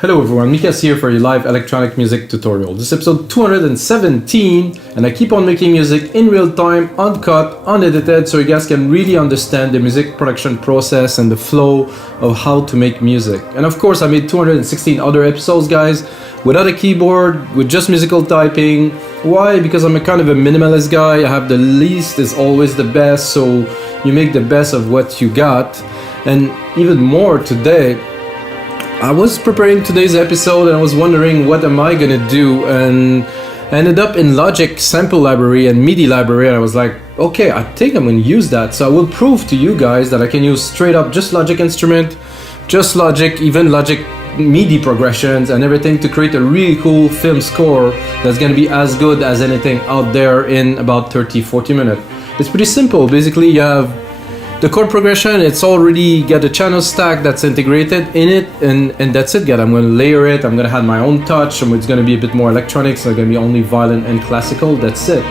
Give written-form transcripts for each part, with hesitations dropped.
Hello everyone, Mikas here for your live electronic music tutorial. This is episode 217 and I keep on making music in real time, uncut, unedited, so you guys can really understand the music production process and the flow of how to make music. And of course I made 216 other episodes, guys, without a keyboard, with just musical typing. Why? Because I'm a kind of a minimalist guy. I have the least is always the best, so you make the best of what you got. And even more today, I was preparing today's episode and I was wondering what am I gonna do, and I ended up in Logic sample library and MIDI library, and I was like, okay, I think I'm gonna use that. So I will prove to you guys that I can use straight up just Logic instrument, just Logic, even Logic MIDI progressions and everything to create a really cool film score that's gonna be as good as anything out there in about 30-40 minutes. It's pretty simple. Basically you have the chord progression, it's already got a channel stack that's integrated in it, and that's it, guys. I'm going to layer it, I'm going to have my own touch, and it's going to be a bit more electronic, so it's going to be only violin and classical, that's it.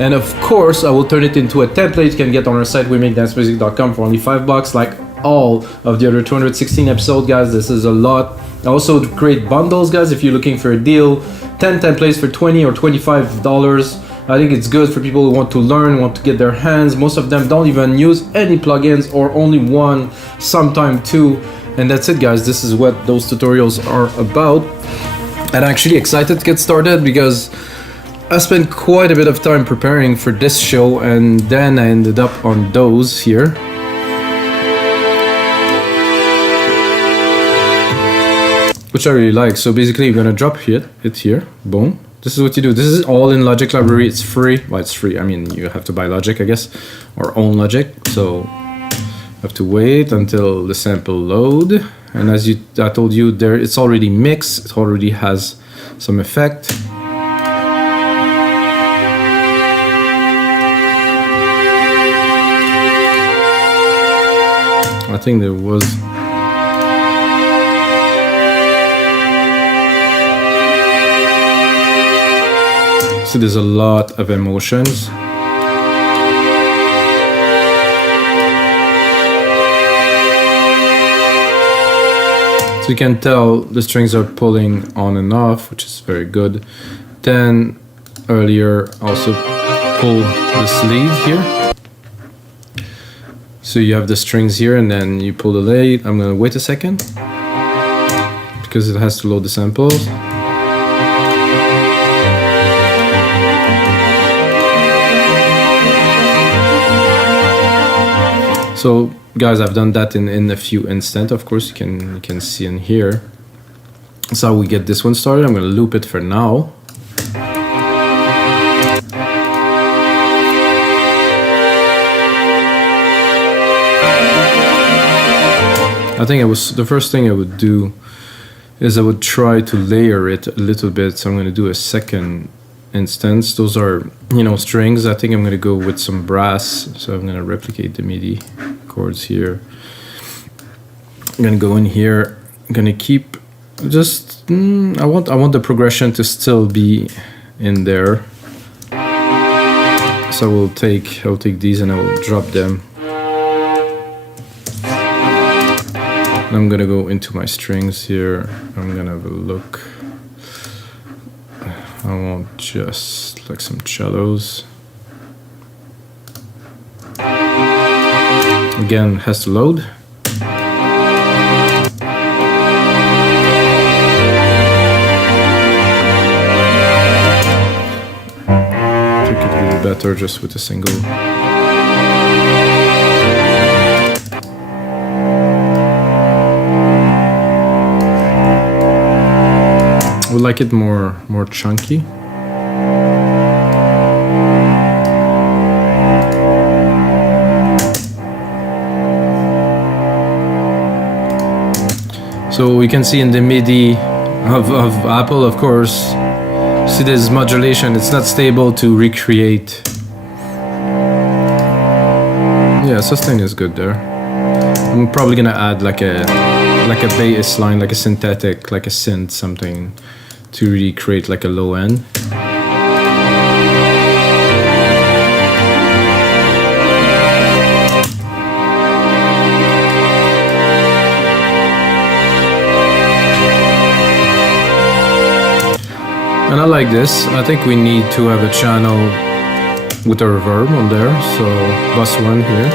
And of course, I will turn it into a template you can get on our site, wemakedancemusic.com, for only $5, like all of the other 216 episodes, guys. This is a lot. I also create bundles, guys, if you're looking for a deal, 10 templates for $20 or $25. I think it's good for people who want to learn, want to get their hands. Most of them don't even use any plugins or only one, sometime two. And that's it, guys. This is what those tutorials are about. And I'm actually excited to get started because I spent quite a bit of time preparing for this show, and then I ended up on those here. Which I really like. So basically you're gonna drop it here, boom. This is what you do. This is all in Logic library. It's free. Well, it's free. I mean, you have to buy Logic, I guess, or own Logic. So you have to wait until the sample load. And as I told you, there it's already mixed. It already has some effect. I think there was. So there's a lot of emotions. So you can tell the strings are pulling on and off, which is very good. Then earlier also pull the sleeve here. So you have the strings here and then you pull the lead. I'm gonna wait a second because it has to load the samples. So guys, I've done that in a few instants. Of course, you can see in here. That's how we get this one started. I'm going to loop it for now. I think the first thing I would do is I would try to layer it a little bit. So I'm going to do a second instance. Those are, strings. I think I'm going to go with some brass. So I'm going to replicate the MIDI chords here. I'm going to go in here. I'm going to keep just I want the progression to still be in there. So I'll take these and I will drop them. And I'm going to go into my strings here. I'm going to have a look. I want just like some cellos. Again, has to load. I think it will be better just with a single. I would like it more chunky. So we can see in the MIDI of Apple, of course, see this modulation, it's not stable to recreate. Yeah, sustain is good there. I'm probably gonna add like a bass line, like a synthetic, like a synth, something to really create like a low end. And I like this. I think we need to have a channel with a reverb on there. So bus 1 here.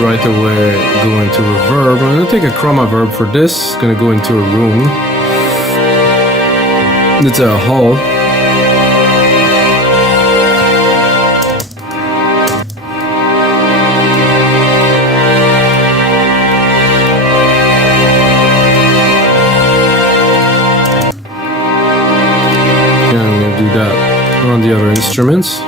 Right away go into reverb. I'm gonna take a Chormaverb for this. Gonna go into a room. It's a hall. Yeah, I'm gonna do that on the other instruments.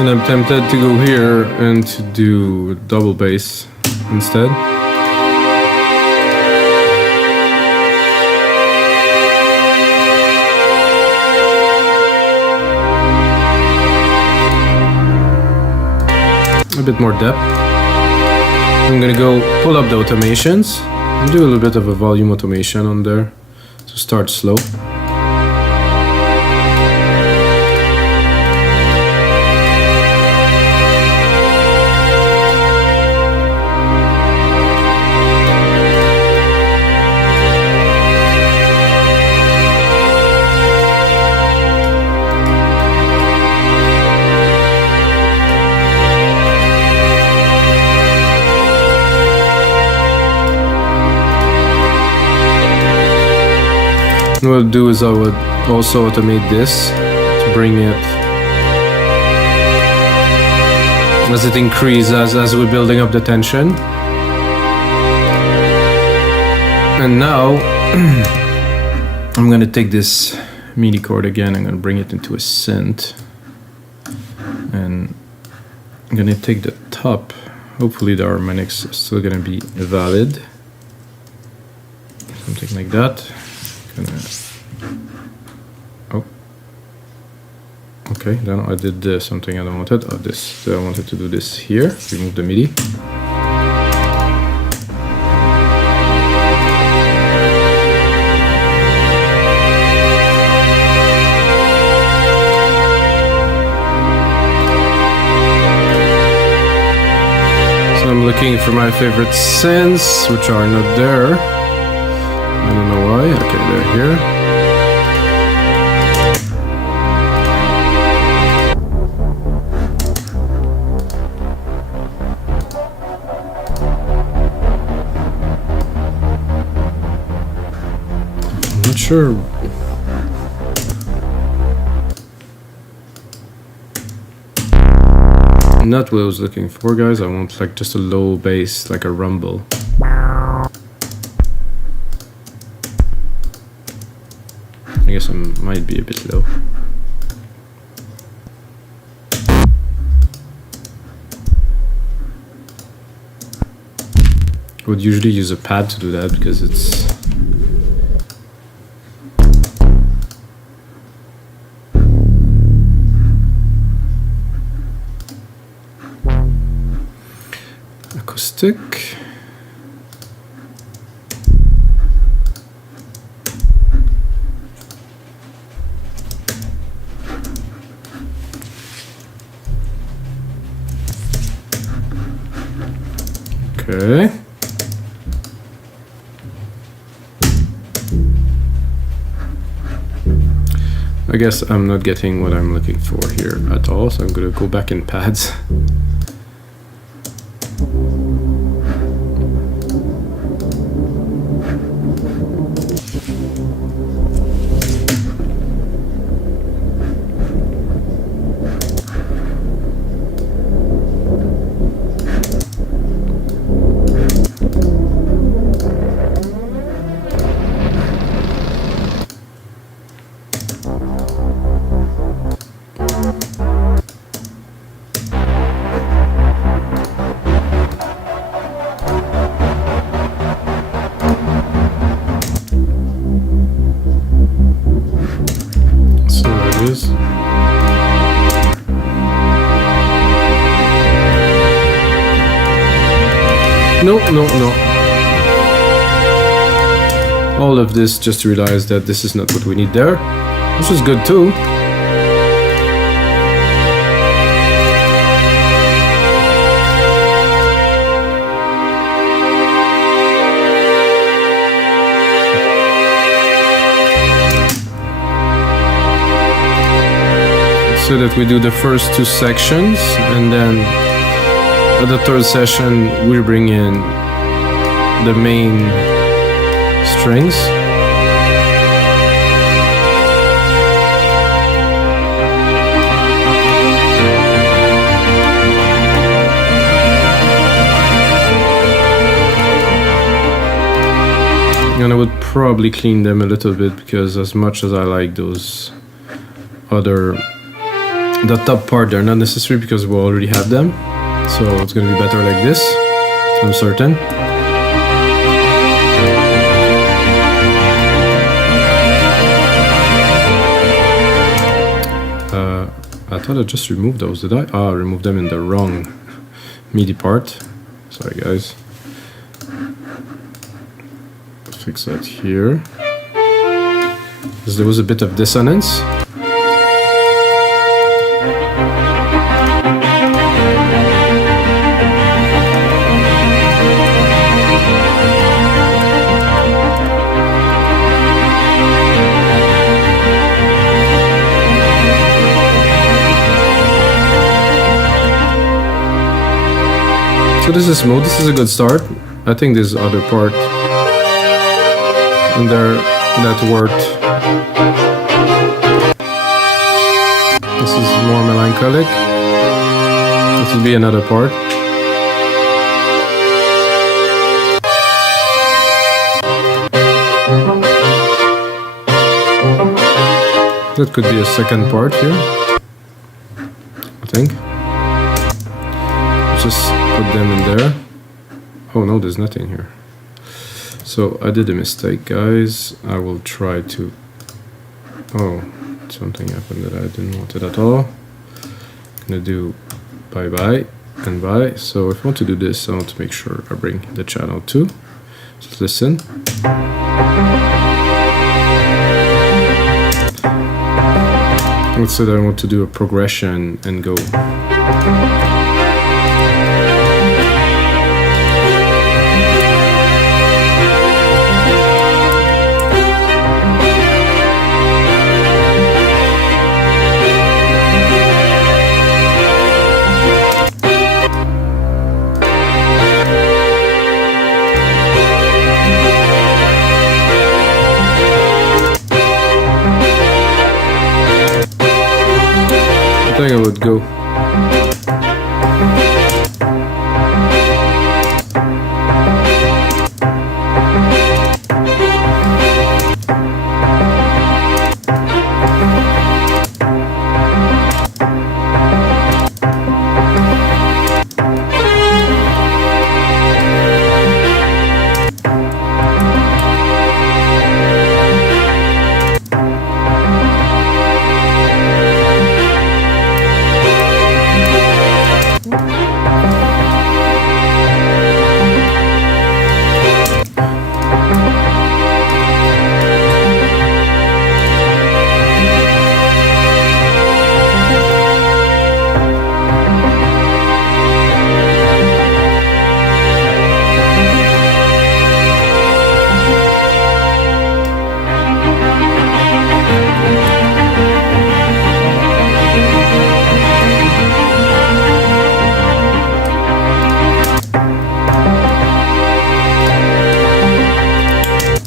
And I'm tempted to go here and to do double bass instead. A bit more depth. I'm gonna go pull up the automations and do a little bit of a volume automation on there to start slow. What I'll do is I would also automate this to bring it as it increases as we're building up the tension. And now I'm gonna take this MIDI chord again, I'm gonna bring it into a synth and I'm gonna take the top. Hopefully the harmonics are still gonna be valid. Something like that. Oh, okay, then I did something I don't wanted. Oh, this, I wanted to do this here. Remove the MIDI. So I'm looking for my favorite synths, which are not there. I don't know why. Okay, they're here. I'm not sure. Not what I was looking for, guys. I want like just a low bass, like a rumble. I guess I might be a bit low. I would usually use a pad to do that because it's acoustic. Okay. I guess I'm not getting what I'm looking for here at all, so I'm gonna go back in pads. No. All of this just to realize that this is not what we need there. This is good too. So that we do the first two sections, and then at the third session we bring in the main strings. And I would probably clean them a little bit, because as much as I like those other, the top part, they're not necessary because we already have them. So it's gonna be better like this, I'm certain. I thought I just removed those, did I? Ah, I removed them in the wrong MIDI part. Sorry guys. Fix that here, because there was a bit of dissonance. So this is smooth, this is a good start. I think this other part in there, that worked. This is more melancholic. This will be another part. That could be a second part here, I think. Just put them in there. Oh no, there's nothing here. So I did a mistake, guys. I will try to... Oh, something happened that I didn't want it at all. I'm gonna do bye bye and bye. So if I want to do this, I want to make sure I bring the channel too. Just listen. Let's say that I want to do a progression and go. I think I would go.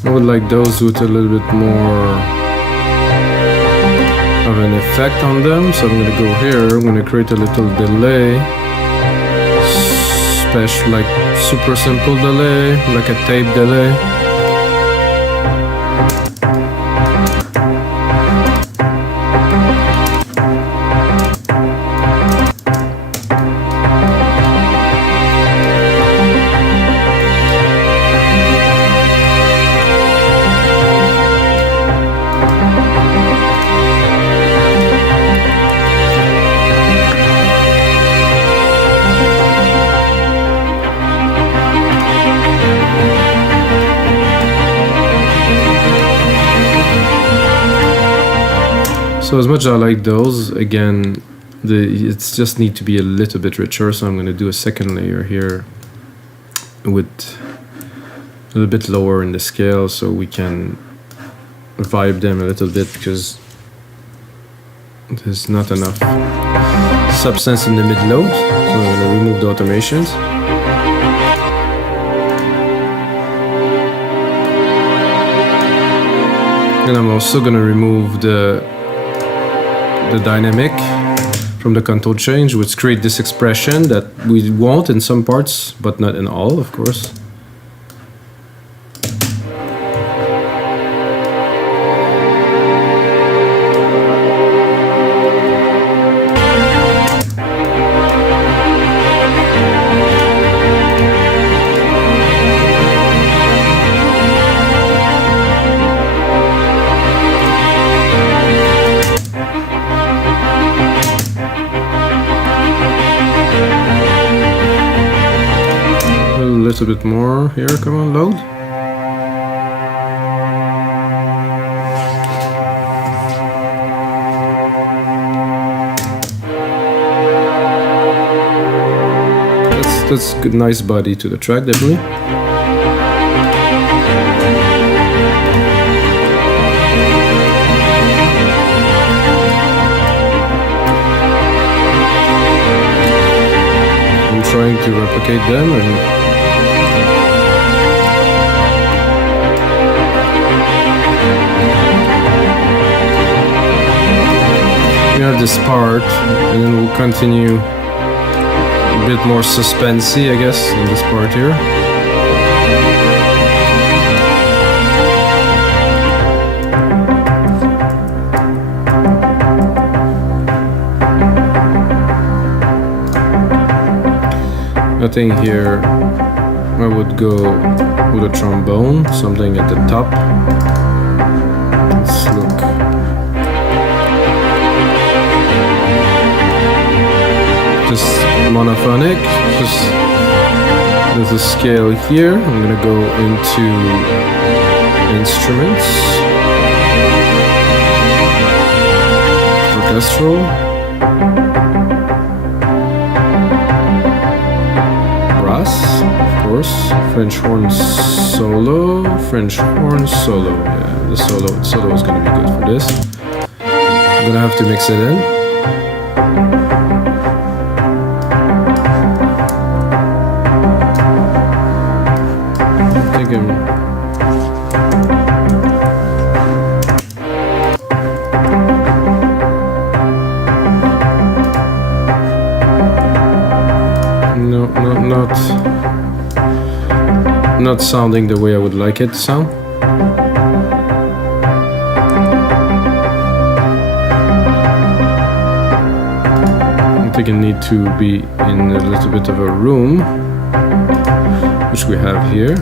I would like those with a little bit more of an effect on them, so I'm going to go here, I'm going to create a little delay, special, like super simple delay, like a tape delay. So as much as I like those, again, it's just need to be a little bit richer, so I'm going to do a second layer here with a little bit lower in the scale so we can vibe them a little bit, because There's not enough substance in the mid-load, so I'm going to remove the automations. And I'm also going to remove the dynamic from the contour change, which create this expression that we want in some parts, but not in all, of course. A little bit more here, come on, load. That's good, nice body to the track, definitely. I'm trying to replicate them and we have this part, and then we'll continue a bit more suspensey, I guess, in this part here. I think here I would go with a trombone, something at the top. Let's look. Just monophonic, just there's a scale here. I'm gonna go into instruments, orchestral, brass, of course, French horn solo, yeah, the solo is gonna be good for this. I'm gonna have to mix it in. Not sounding the way I would like it to sound. I think I need to be in a little bit of a room, which we have here.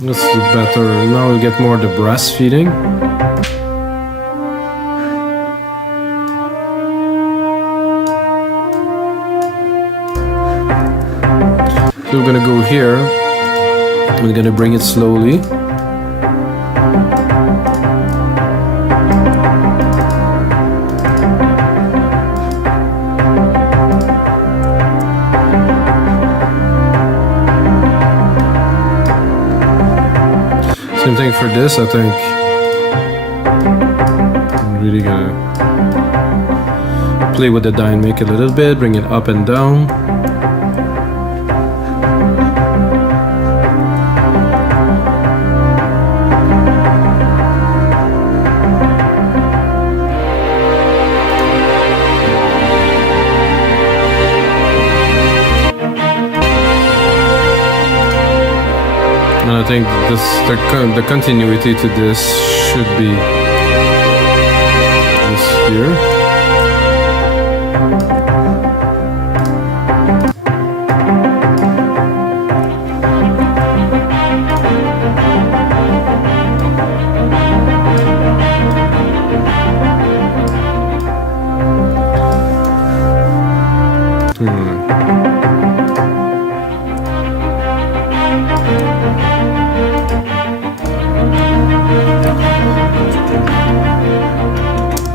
Let's do better. Now we get more the brass feeding. So we're gonna go here. We're gonna bring it slowly. Same thing for this, I think. I'm really gonna play with the dynamic a little bit, bring it up and down. And I think the continuity to this should be this here.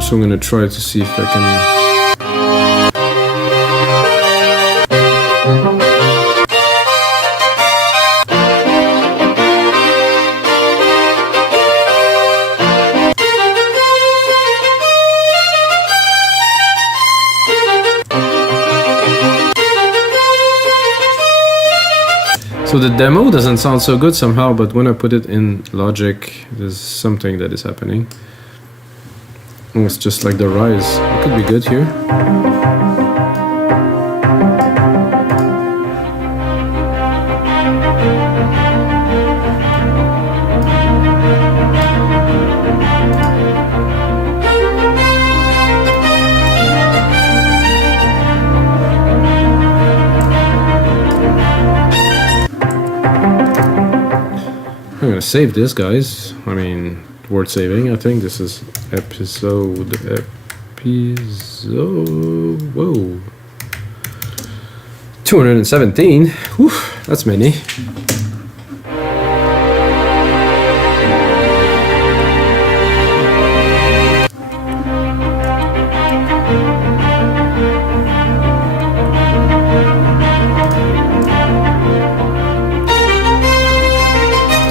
So I'm gonna try to see if I can So the demo doesn't sound so good somehow, but when I put it in Logic, there's something that is happening. And it's just like the rise. It could be good here. I'm gonna save this, guys. I mean, worth saving. I think this is episode. Whoa. 217. Whew, that's many.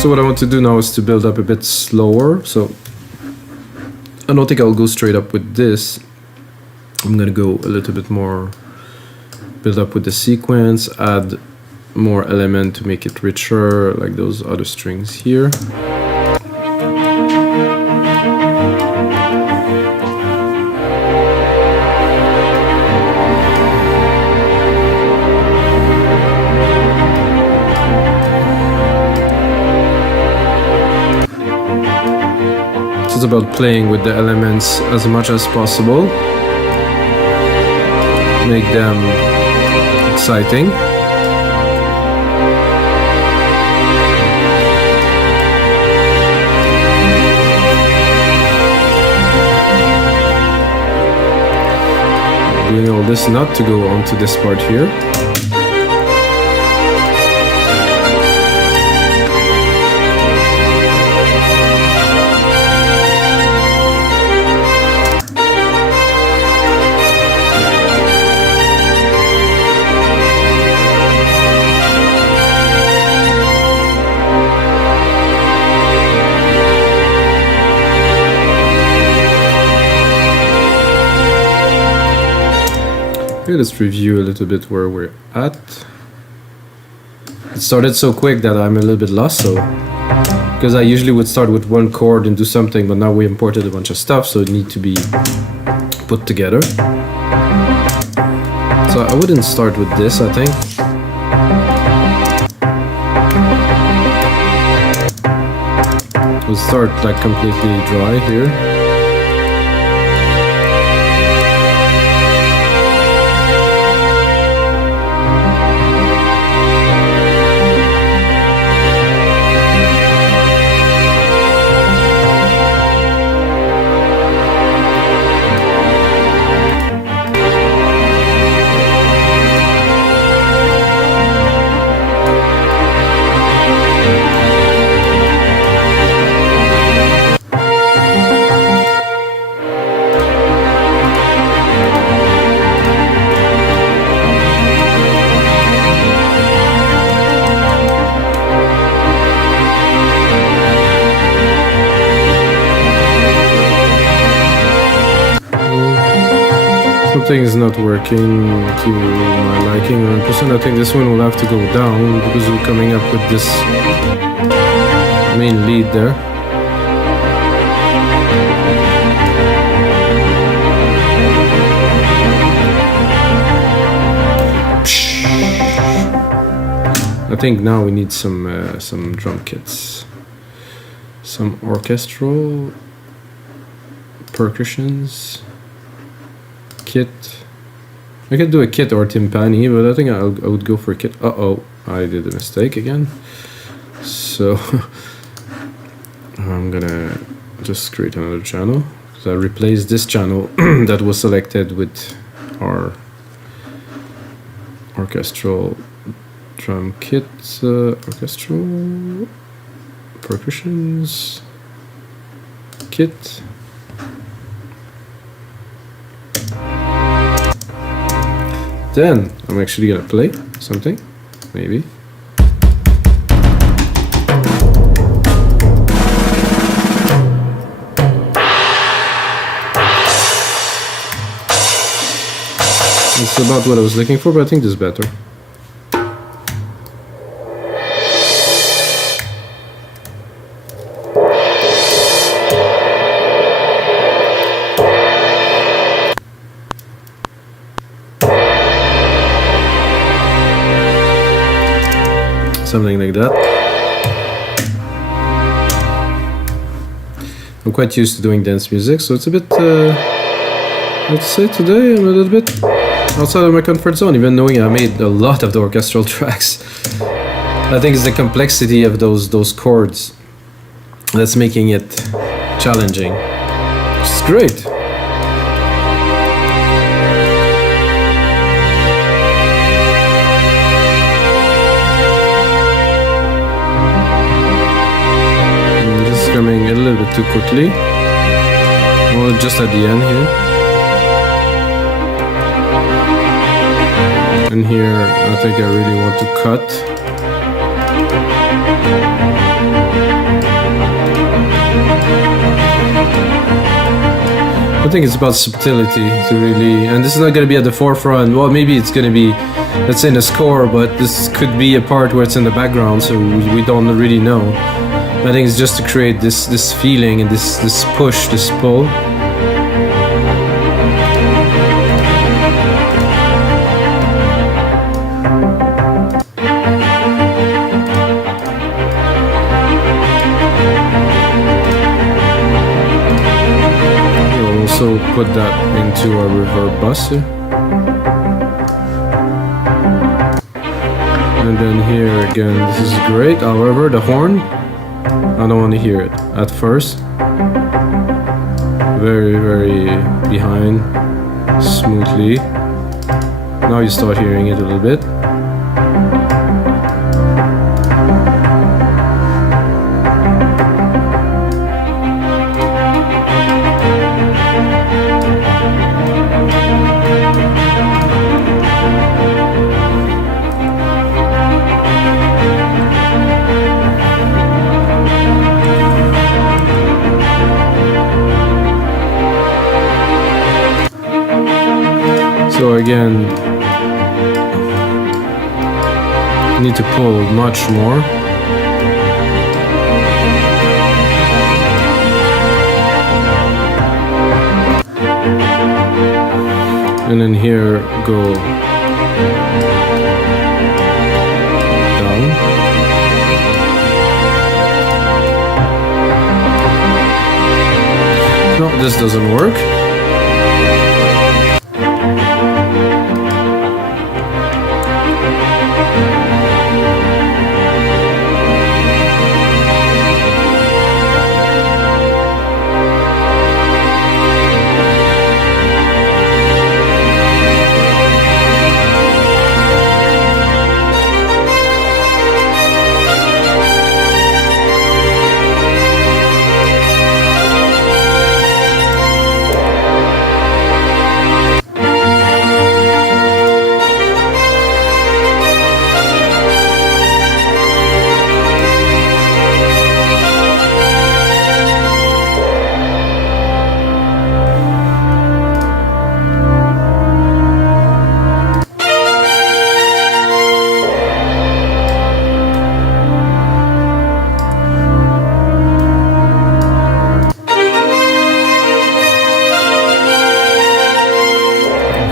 So what I want to do now is to build up a bit slower. So I don't think I'll go straight up with this. I'm gonna go a little bit more, build up with the sequence, add more element to make it richer, like those other strings here. It's about playing with the elements as much as possible, make them exciting. Doing all this not to go on to this part here. Let's review a little bit where we're at. It started so quick that I'm a little bit lost, so because I usually would start with one chord and do something, but now we imported a bunch of stuff, so it needs to be put together. So I wouldn't start with this, I think. We'll start like completely dry here. Something is not working to my liking 100%. I think this one will have to go down because we're coming up with this main lead there. I think now we need some drum kits, some orchestral percussions. Kit. I could do a kit or timpani, but I think I would go for a kit. Uh-oh, I did a mistake again. So I'm gonna just create another channel. So I replaced this channel that was selected with our orchestral drum kit, orchestral percussions kit. Then I'm actually gonna play something, maybe. It's about what I was looking for, but I think this is better. something like that. I'm quite used to doing dance music, so it's a bit, let's say today I'm a little bit outside of my comfort zone, even knowing I made a lot of the orchestral tracks. I think it's the complexity of those chords that's making it challenging. It's great. Coming a little bit too quickly. Well, just at the end here. And here, I think I really want to cut. I think it's about subtlety to really, and this is not going to be at the forefront. Well, maybe it's going to be, let's say, in the score, but this could be a part where it's in the background, so we don't really know. I think it's just to create this feeling and this push, this pull. We'll also put that into our reverb bus here. And then here again, this is great. However, the horn, I don't want to hear it at first. Very, very behind, smoothly. Now you start hearing it a little bit. So again, you need to pull much more. And then here go down. No, this doesn't work.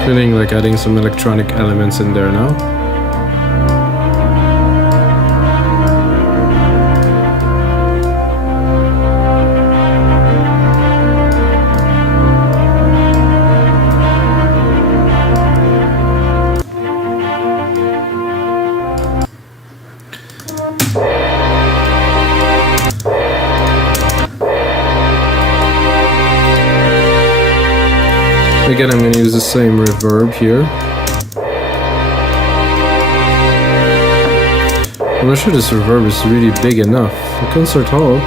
Feeling like adding some electronic elements in there now. Again, I'm going to use the same reverb here. I'm not sure this reverb is really big enough. A concert hall.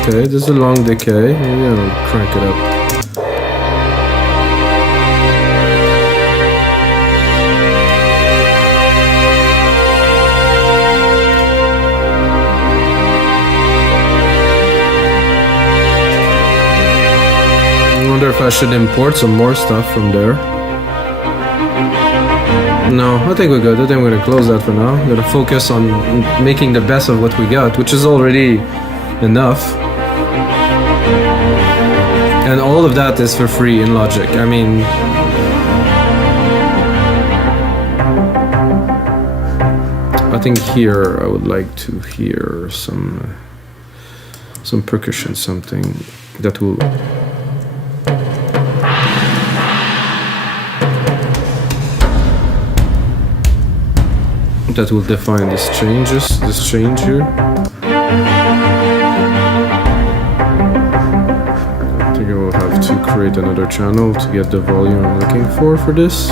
Okay, this is a long decay. Maybe I'll crank it up. I wonder if I should import some more stuff from there. No, I think we're good. I think we're gonna close that for now. I'm gonna focus on making the best of what we got, which is already enough. And all of that is for free in Logic. I mean, I think here I would like to hear some percussion, something that will define this change here. I think I will have to create another channel to get the volume I'm looking for this.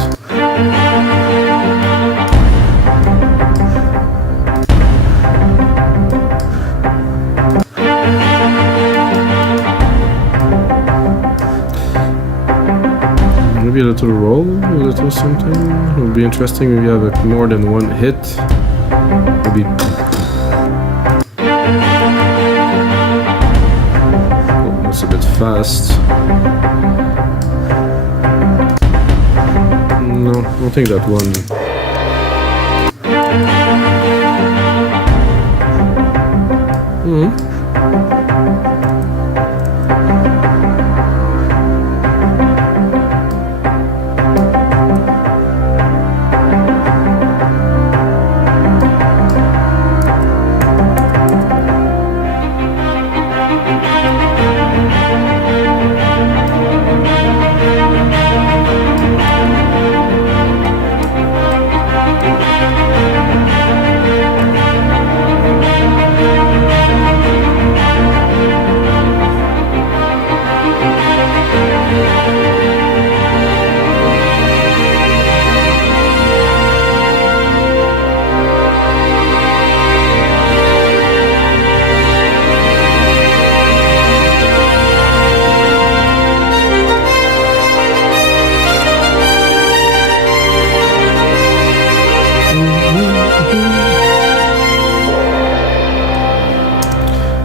Maybe a little roll, a little something. It would be interesting if you have more than one hit. Maybe. Oh, that's a bit fast. No, I don't think that one.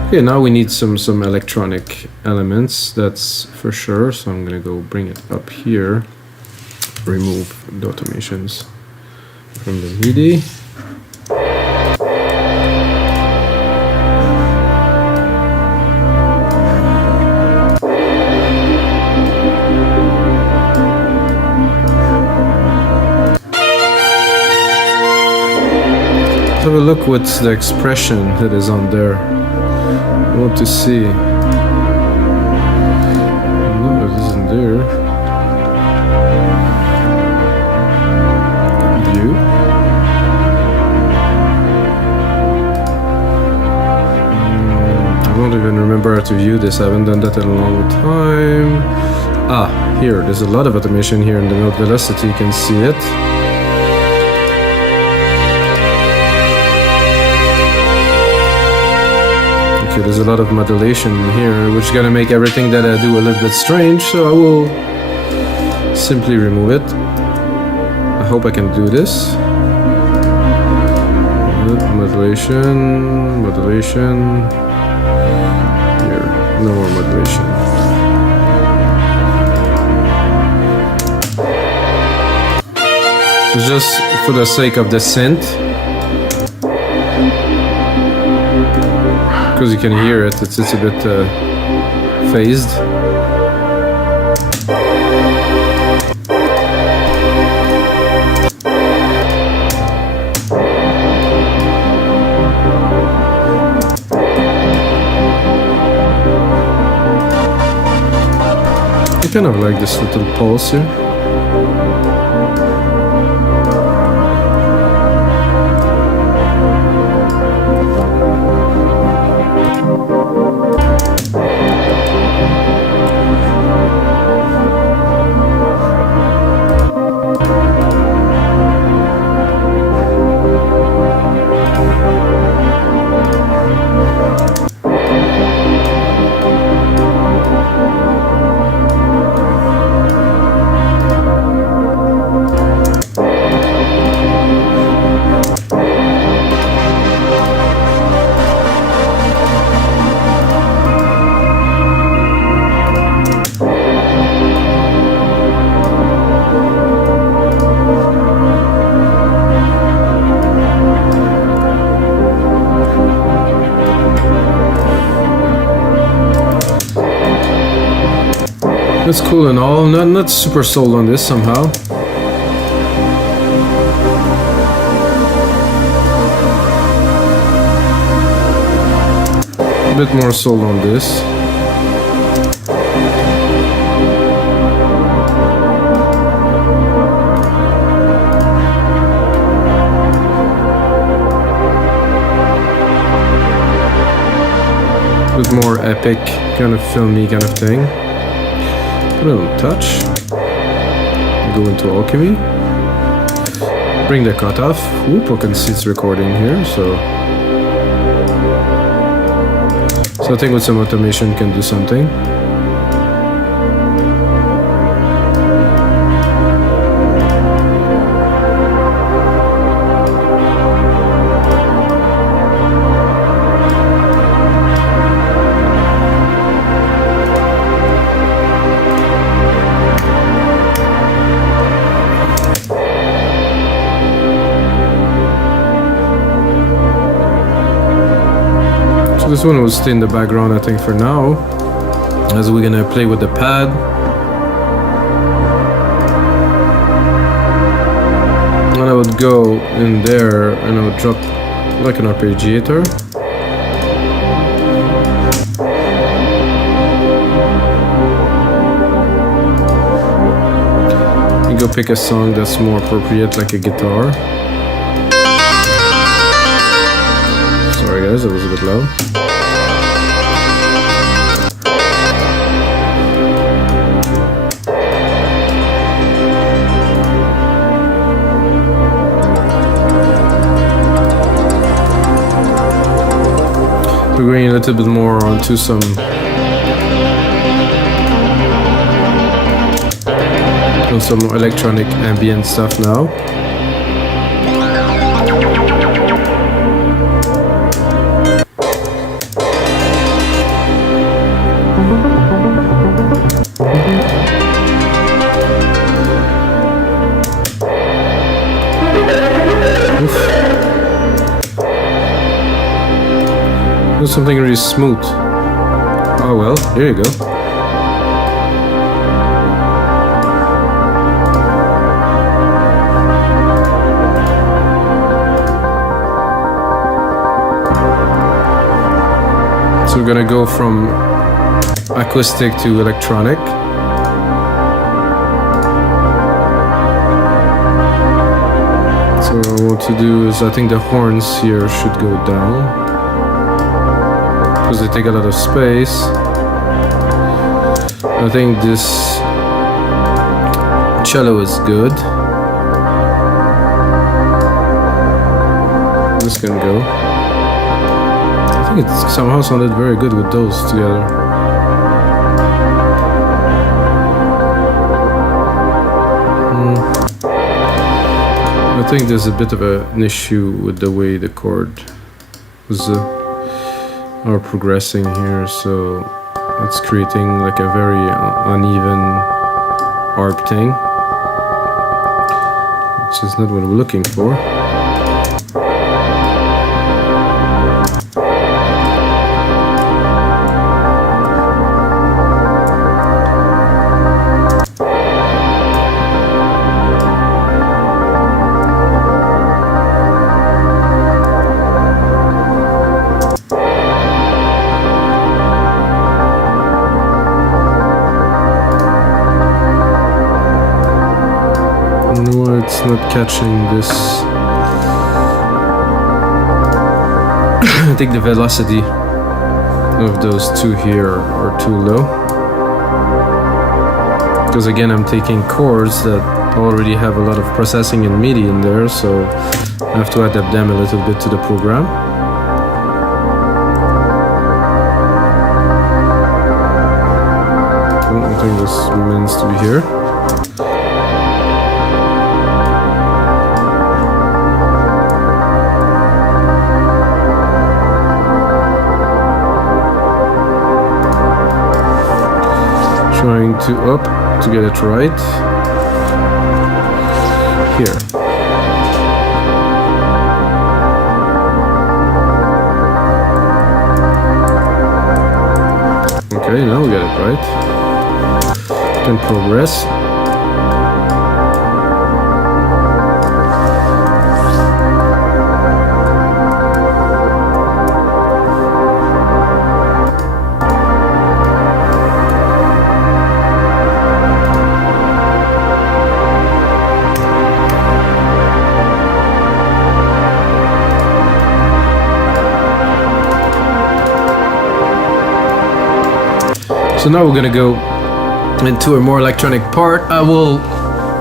Okay, now we need some electronic elements, that's for sure. So I'm gonna go bring it up here, remove the automations from the MIDI. Have a look what's the expression that is on there. I want to see. No, it isn't there. View. I don't even remember how to view this. I haven't done that in a long time. Ah, here. There's a lot of automation here in the note velocity. You can see it. There's a lot of modulation here, which is gonna make everything that I do a little bit strange, so I will simply remove it. I hope I can do this. Modulation. Here, no more modulation. Just for the sake of the synth. Because you can hear it, it's a bit phased. I kind of like this little pulse here. That's cool and all, not super sold on this somehow. bit more sold on this. Bit more epic, kind of filmy kind of thing. Put it on touch. Go into alchemy. Bring the cut off. Whoop, I can see it's recording here, so I think with some automation can do something. This one will stay in the background, I think, for now, as we're gonna play with the pad. And I would go in there and I would drop like an arpeggiator. And go pick a song that's more appropriate, like a guitar. Sorry guys, that was a bit loud. We're going a little bit more onto some electronic ambient stuff now. Do something really smooth. Oh well, here you go. So we're gonna go from acoustic to electronic. So what I want to do is, I think the horns here should go down, because they take a lot of space. I think this cello is good. This can go. I think it somehow sounded very good with those together. I think there's a bit of an issue with the way the chord was are progressing here, so it's creating like a very uneven arc thing, which is not what we're looking for. It's not catching this. I think the velocity of those two here are too low, because again I'm taking chords that already have a lot of processing and MIDI in there, so I have to adapt them a little bit to the program. I think this means to be here. Trying to up to get it right here. Okay, now we get it right. Can progress. So now we're gonna go into a more electronic part. I will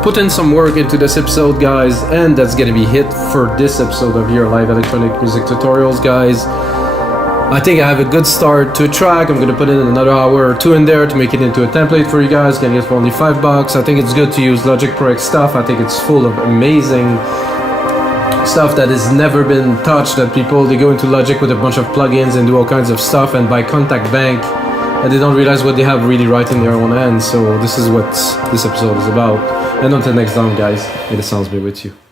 put in some work into this episode, guys, and that's gonna be it for this episode of your live electronic music tutorials, guys. I think I have a good start to a track. I'm gonna put in another hour or two in there to make it into a template for you guys. Can get for only $5. I think it's good to use Logic Pro X stuff. I think it's full of amazing stuff that has never been touched, that people, they go into Logic with a bunch of plugins and do all kinds of stuff and buy Contact Bank, and they don't realize what they have really right in their own hands. So this is what this episode is about. And until next time, guys, may the sounds be with you.